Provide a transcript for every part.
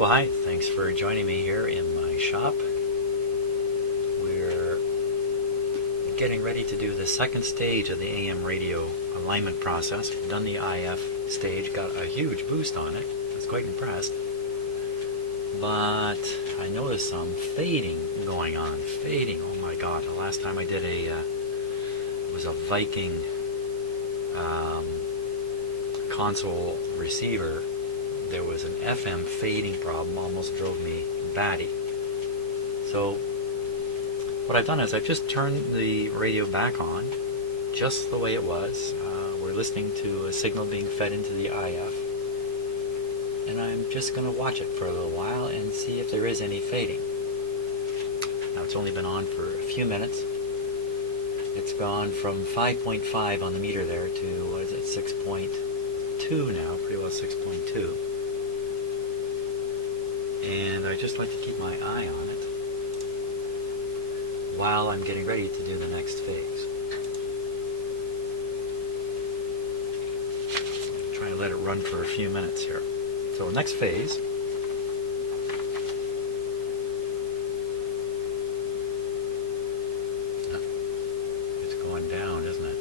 Well, hi, thanks for joining me here in my shop. We're getting ready to do the second stage of the AM radio alignment process. We've done the IF stage, got a huge boost on it. I was quite impressed. But I noticed some fading going on. Fading, oh my god. The last time I did it was a Viking console receiver. There was an FM fading problem, almost drove me batty. So what I've done is I've just turned the radio back on, just the way it was. We're listening to a signal being fed into the IF, and I'm just going to watch it for a little while and see if there is any fading. Now it's only been on for a few minutes. It's gone from 5.5 on the meter there to, what is it, 6.2 now, pretty well 6.2. And I just like to keep my eye on it while I'm getting ready to do the next phase. I'm trying to let it run for a few minutes here. So next phase, it's going down, isn't it?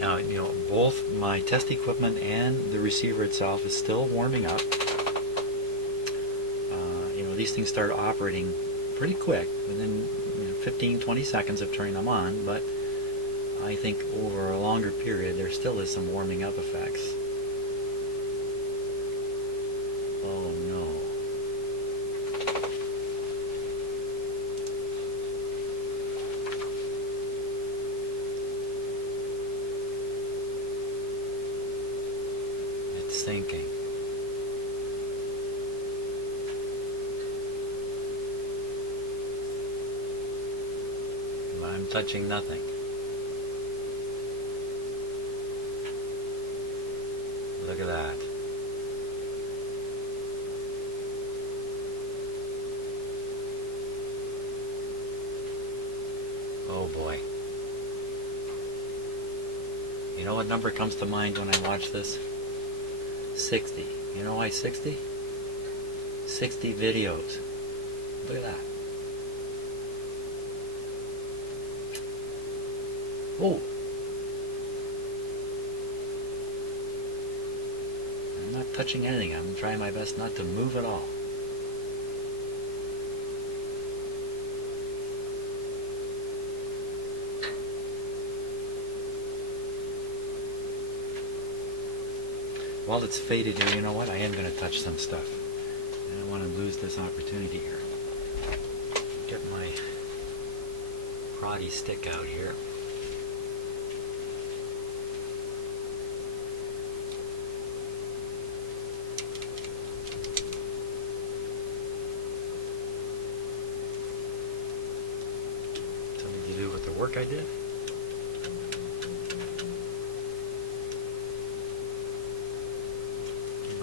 Now, you know, both my test equipment and the receiver itself is still warming up. You know, these things start operating pretty quick, within 15-20 seconds of turning them on, but I think over a longer period there still is some warming up effects. Oh no. It's sinking. I'm touching nothing. Look at that. Oh boy. You know what number comes to mind when I watch this? 60. You know why 60? 60 videos. Look at that. Oh! I'm not touching anything. I'm trying my best not to move at all. While it's faded here, you know what? I am going to touch some stuff. I don't want to lose this opportunity here. Get my proddy stick out here. Something to do with the work I did.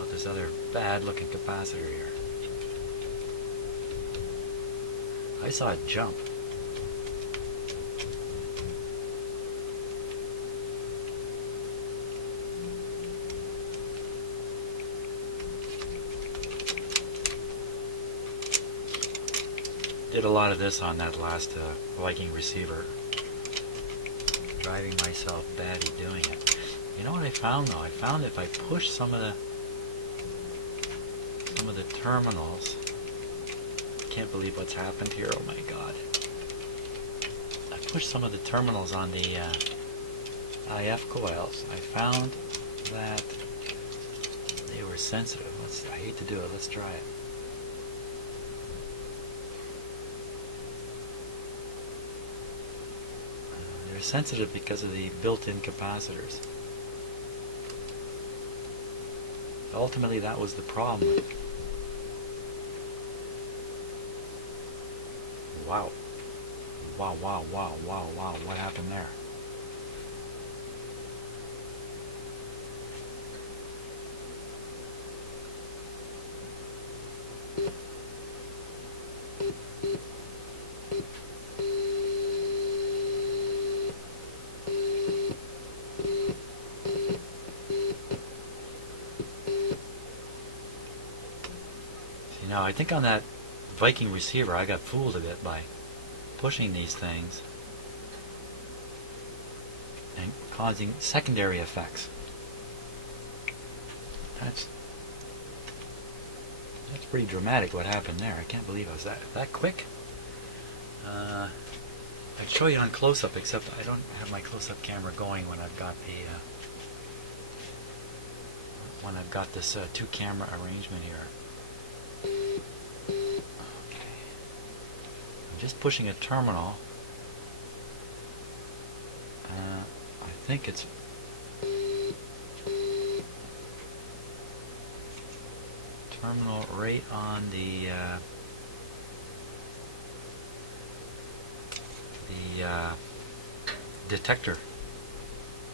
This other bad looking capacitor here. I saw it jump. Did a lot of this on that last Viking receiver. Driving myself batty doing it. You know what I found though? I found if I push some of the terminals, can't believe what's happened here, oh my god. I pushed some of the terminals on the IF coils. I found that they were sensitive. I hate to do it, let's try it. They're sensitive because of the built-in capacitors. Ultimately that was the problem. Wow. Wow, wow, wow, wow, wow. What happened there? Now I think on that Viking receiver I got fooled a bit by pushing these things and causing secondary effects. That's pretty dramatic what happened there. I can't believe I was that quick. I'd show you on close-up, except I don't have my close-up camera going when I've got this two-camera arrangement here. Okay. I'm just pushing a terminal. I think it's terminal right on the detector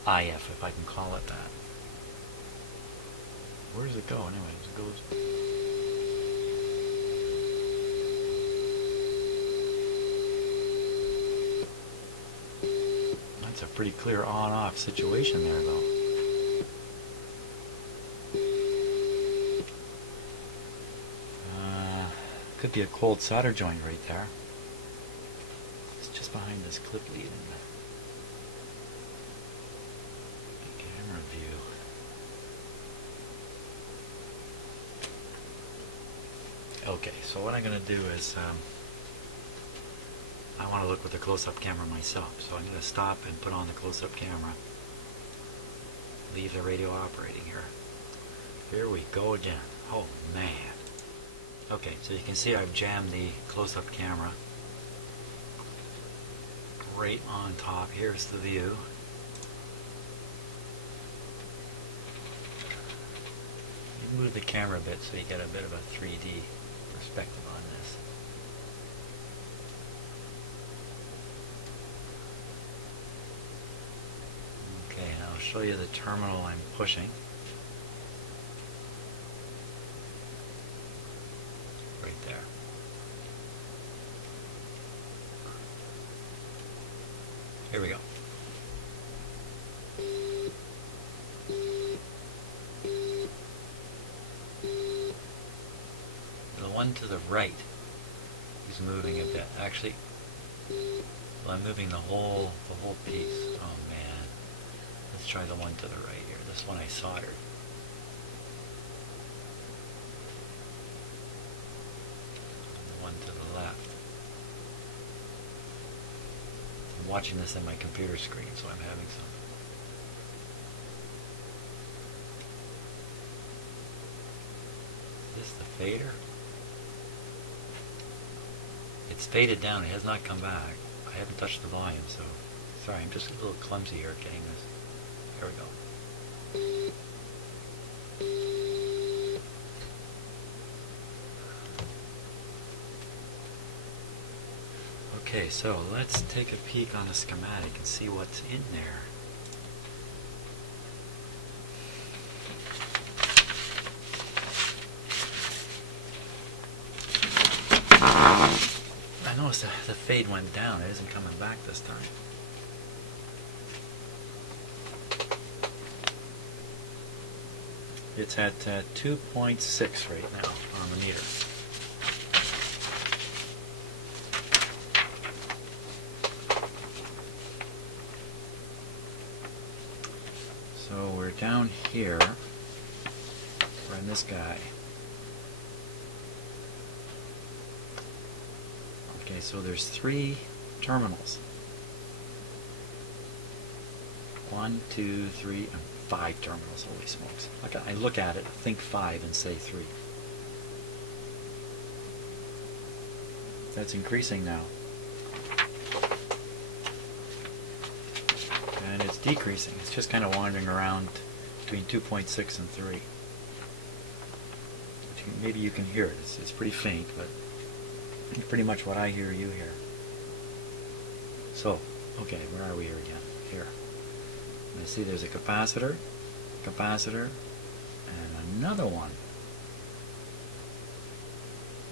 IF, if I can call it that. Where does it go anyway? It goes. That's a pretty clear on-off situation there, though. Could be a cold solder joint right there. It's just behind this clip lead in the camera view. Okay, so what I'm going to do is I want to look with the close-up camera myself, so I'm going to stop and put on the close-up camera. Leave the radio operating here. Here we go again. Oh man. Okay, so you can see I've jammed the close-up camera right on top. Here's the view. You move the camera a bit so you get a bit of a 3D perspective on this. Okay, and I'll show you the terminal I'm pushing. Right there. Here we go. The one to the right is moving a bit. Actually, well, I'm moving the whole piece. Oh man. Let's try the one to the right here. This one I soldered. The one to the left. I'm watching this on my computer screen, so I'm having some. Is this the fader? It's faded down. It has not come back. I haven't touched the volume, so sorry. I'm just a little clumsy here getting this. Here we go. Okay, so let's take a peek on the schematic and see what's in there. I noticed the fade went down. It isn't coming back this time. It's at 2.6 right now on the meter. So we're down here. We're in this guy. Okay, so there's 3 terminals. 1, 2, 3, and 5 terminals. Holy smokes. Okay, I look at it, think 5, and say 3. That's increasing now. And it's decreasing. It's just kind of wandering around between 2.6 and 3. Maybe you can hear it. It's pretty faint, but pretty much what I hear, you hear. So, okay, where are we here again? Here. I see there's a capacitor, and another one.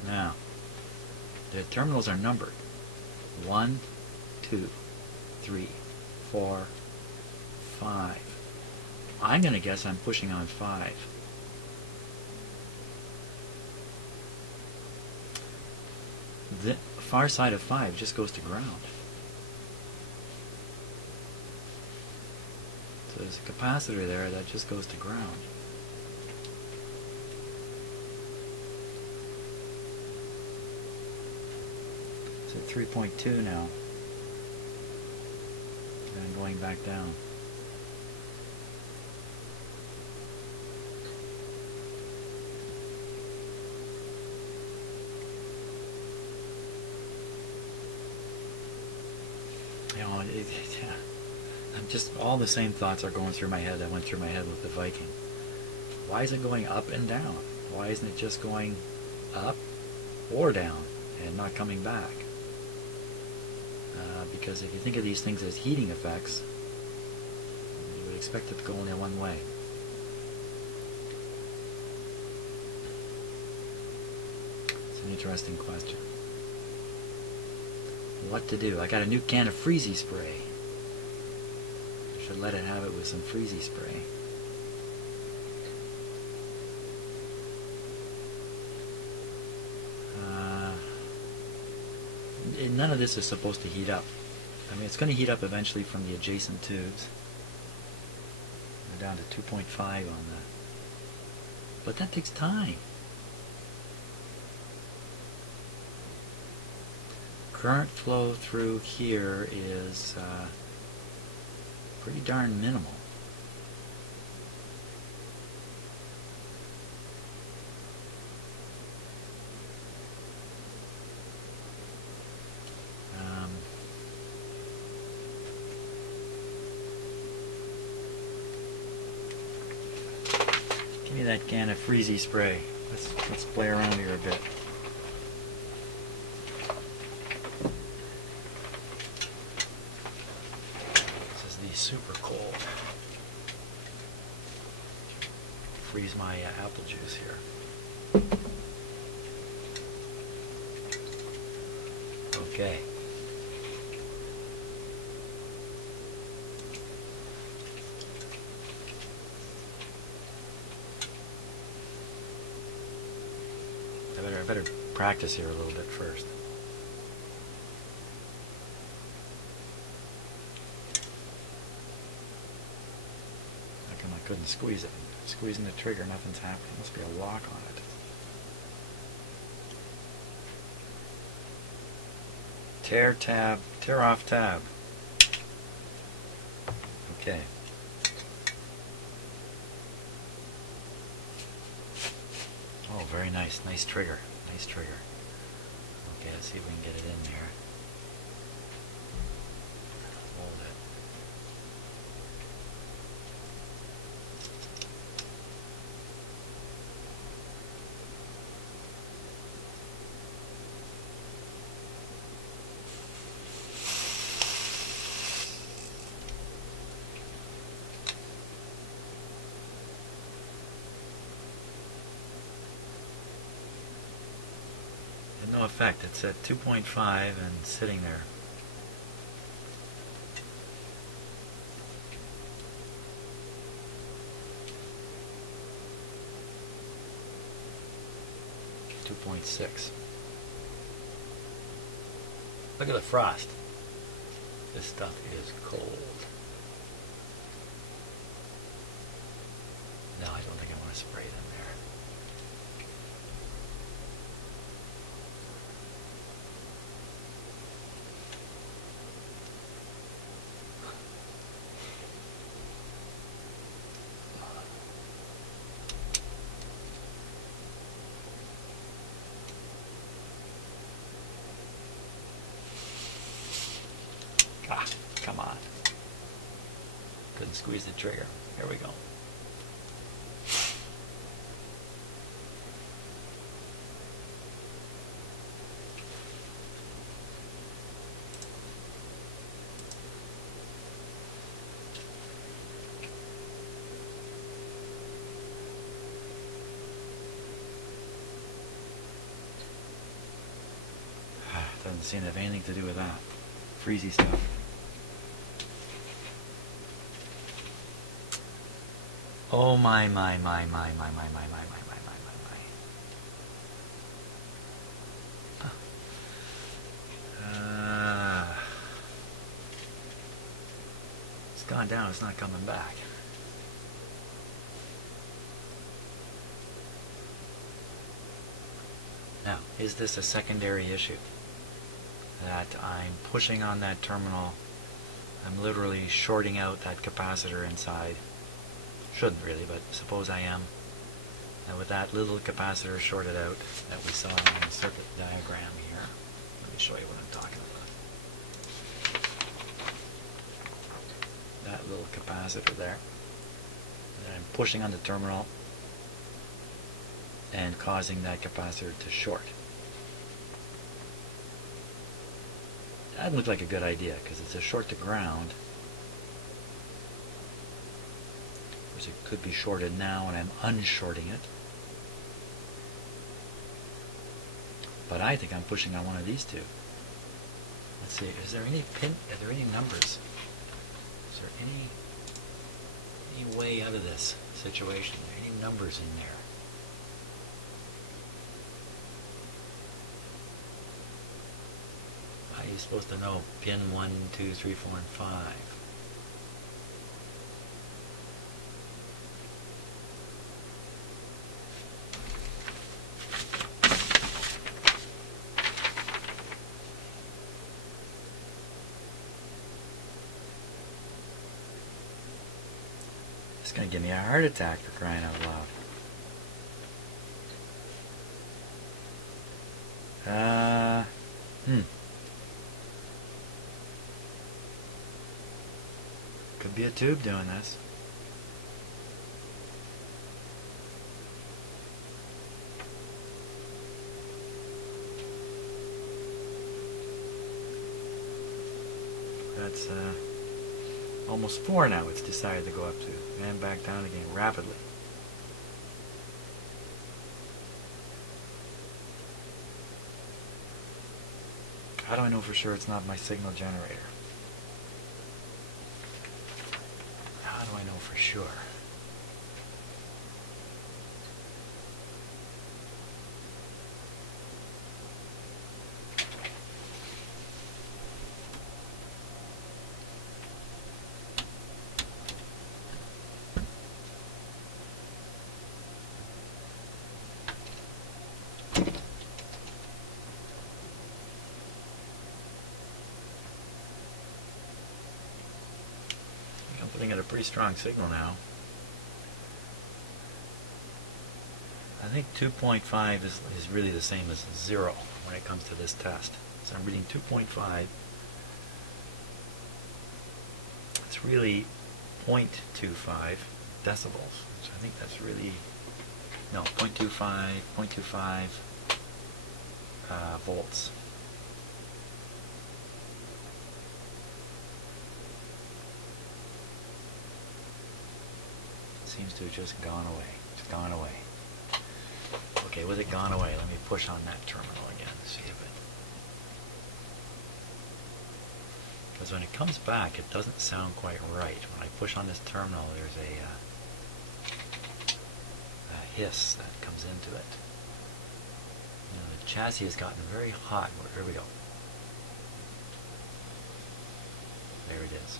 Now, the terminals are numbered. 1, 2, 3, 4, 5. I'm going to guess I'm pushing on 5. the far side of 5 just goes to ground. So there's a capacitor there that just goes to ground. So 3.2 now. And I'm going back down. You know, I'm just, all the same thoughts are going through my head that went through my head with the Viking. Why is it going up and down? Why isn't it just going up or down and not coming back? Because if you think of these things as heating effects, you would expect it to go only one way. It's an interesting question. What to do? I got a new can of Freezy spray. I should let it have it with some Freezy spray. None of this is supposed to heat up. I mean, it's going to heat up eventually from the adjacent tubes. We're down to 2.5 on that. But that takes time. Current flow through here is pretty darn minimal. Give me that can of Freezy spray. Let's play around here a bit. This is the super cold. Freeze my apple juice here. Okay. I better practice here a little bit first. How come I couldn't squeeze it? Squeezing the trigger, nothing's happening. Must be a lock on it. Tear tab, tear off tab. Okay. Oh, very nice. Nice trigger. Nice trigger. Okay, let's see if we can get it in there. Hold it. No effect. It's at 2.5 and sitting there. .6. Look at the frost. This stuff is cold. No, I don't think I want to spray it in there. Ah, come on. Couldn't squeeze the trigger. Here we go. Doesn't seem to have anything to do with that. Freezy stuff. Oh my. It's gone down, it's not coming back. Now, is this a secondary issue? That I'm pushing on that terminal, I'm literally shorting out that capacitor inside. Shouldn't really, but suppose I am. And with that little capacitor shorted out that we saw in the circuit diagram here, let me show you what I'm talking about. That little capacitor there. And I'm pushing on the terminal and causing that capacitor to short. That looked like a good idea because it's a short to ground. Which it could be shorted now and I'm unshorting it. But I think I'm pushing on one of these two. Let's see, is there any pin, are there any numbers? Is there any way out of this situation? Are there any numbers in there? How are you supposed to know? Pin 1, 2, 3, 4, and 5. It's going to give me a heart attack for crying out loud. Could be a tube doing this. That's almost 4 now it's decided to go up to, and back down again rapidly. How do I know for sure it's not my signal generator? How do I know for sure? I'm putting in a pretty strong signal now. I think 2.5 is really the same as 0 when it comes to this test. So I'm reading 2.5. It's really 0.25 decibels. So I think that's really, no, 0.25 volts. Seems to have just gone away. It's gone away. Okay, with it gone away, let me push on that terminal again. See if it... Because when it comes back, it doesn't sound quite right. When I push on this terminal, there's a hiss that comes into it. You know, the chassis has gotten very hot. Here we go. There it is.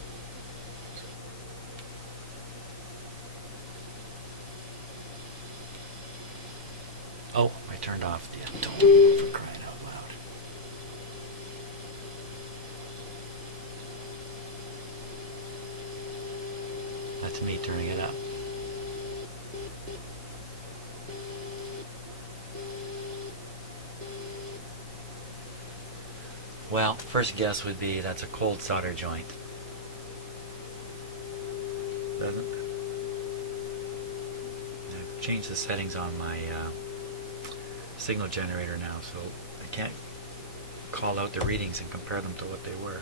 Oh, I turned off the tone for crying out loud. That's me turning it up. Well, first guess would be that's a cold solder joint. Doesn't? I've changed the settings on my signal generator now, so I can't call out the readings and compare them to what they were.